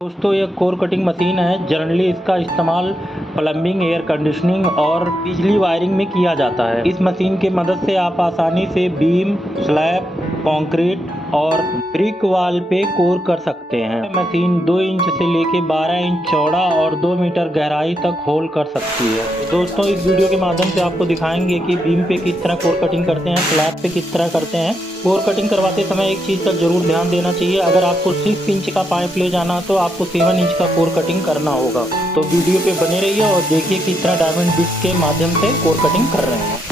दोस्तों ये core cutting machine है। जनरली इसका इस्तेमाल प्लम्बिंग, एयर कंडीशनिंग और बिजली वायरिंग में किया जाता है। इस मशीन की मदद से आप आसानी से बीम, स्लैब, कंक्रीट और ब्रिक वॉल पे कोर कर सकते हैं। मशीन 2 इंच से लेके 12 इंच चौड़ा और 2 मीटर गहराई तक होल कर सकती है। दोस्तों इस वीडियो के माध्यम से आपको दिखाएंगे कि बीम पे किस तरह कोर कटिंग करते हैं, स्लैब पे किस तरह करते हैं। कोर कटिंग करवाते समय एक चीज़ का जरूर ध्यान देना चाहिए, अगर आपको 6 इंच का पाइप ले जाना तो आपको 7 इंच का कोर कटिंग करना होगा। तो वीडियो पे बने रहिए और देखिए किस तरह डायमंड डिस्क के माध्यम से कोर कटिंग कर रहे हैं।